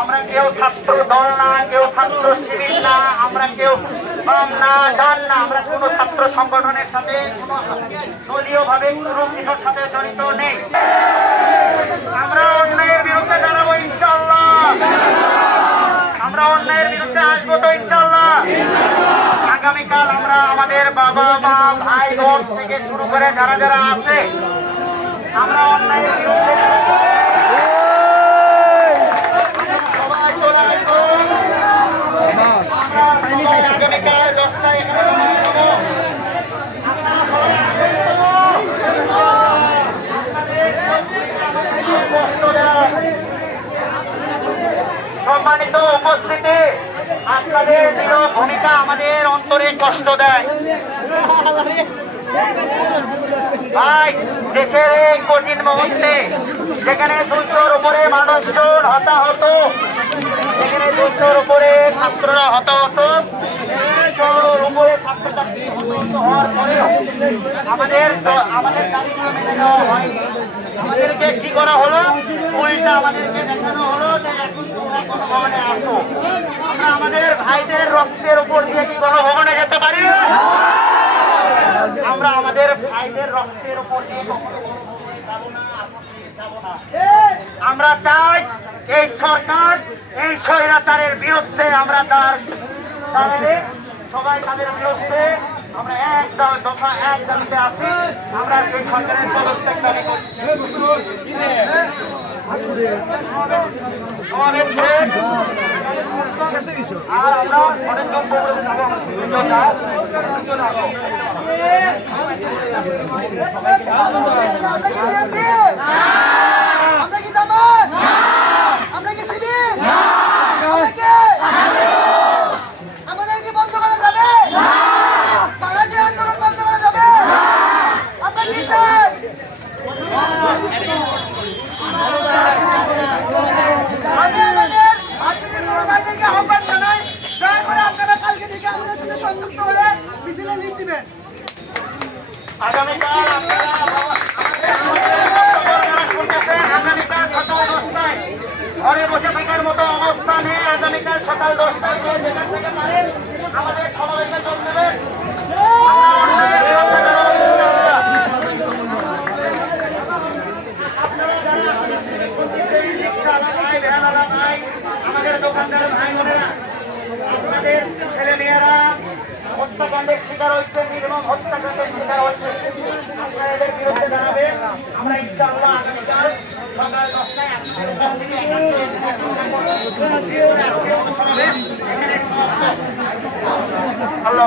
আমরা কেউ ছাত্র দল না, কেউ ছাত্র শিবির না, আমরা কেউ বাম না, ডান না, আমরা কোনো ছাত্র সংগঠনের সাথে কোনো দলীয় ভাবে কোনো কিছুর সাথে জড়িত নেই। আমরা অন্যায়ের বিরুদ্ধে দাঁড়াবো ইনশাআল্লাহ, আমরা অন্যায়ের বিরুদ্ধে আসবো তো ইনশাআল্লাহ। আগামীকাল আমরা আমাদের বাবা মা ভাই বোন থেকে শুরু করে যারা যারা আছে আমরা অন্যায়ের বিরুদ্ধে আগামীকাল 10টায় এখানে সম্মানিত উপস্থিতি, আপনাদের দৃঢ় ভূমিকা আমাদের অন্তরে কষ্ট দেয়। ভাই, দেশের এই কঠিন মুহূর্তে যেখানে 200-র উপরে মানুষজন হতাহত, যেখানে 200-র উপরে ছাত্ররা হতাহত, 100-র উপরে ছাত্রছাত্রী হতাহত হওয়ার পরেও আমাদের দাবিগুলো মেনে নেওয়া হয়নি। আমাদেরকে কি করা হলো? উল্টা আমাদেরকে দেখানো হলো যে এখন তোমরা গণভবনে আসো। আমরা আমাদের ভাইদের রক্তের উপর দিয়ে কি গণভবনে যেতে পারি? আমরা আমাদের ভাইদের রক্তের উপর দিয়ে কখনো যাব না, যাব না। আমরা চাই এই সরকার এই স্বৈরাচারের বিরুদ্ধে আমরা দাঁড়ালে সবাই তাদের বিরুদ্ধে আমরা এক দফা এক দাবিতে আছি। আমরা সেই সরকারের পদত্যাগ দাবি করছি। আর আমরা অনেক আহ্বান জানাই, দয়া করে আপনারা কালকে থেকে আমাদের সাথে সংযুক্ত হলে মিছিলে লিড দিবেন। আগামীকাল ঘরে বসে থাকার মতো অবস্থা নেই। আগামীকাল সকাল 10টায় যেখান থেকে পারেন আমাদের সমাবেশে যোগ দেবেন। আপনারা যারা ভাই ভ্যানওয়ালা ভাই, আমাদের দোকানদার ভাই বোনেরা, আপনাদের ছেলে মেয়েরা হত্যাকাণ্ডের শিকার হচ্ছে, নির্মম হত্যাকাণ্ডের শিকার হচ্ছে, আপনারা এদের বিরুদ্ধে দাঁড়াবেন। আমরা ইনশাআল্লাহ আগামীকাল সকাল 10টায় আল্লাহ।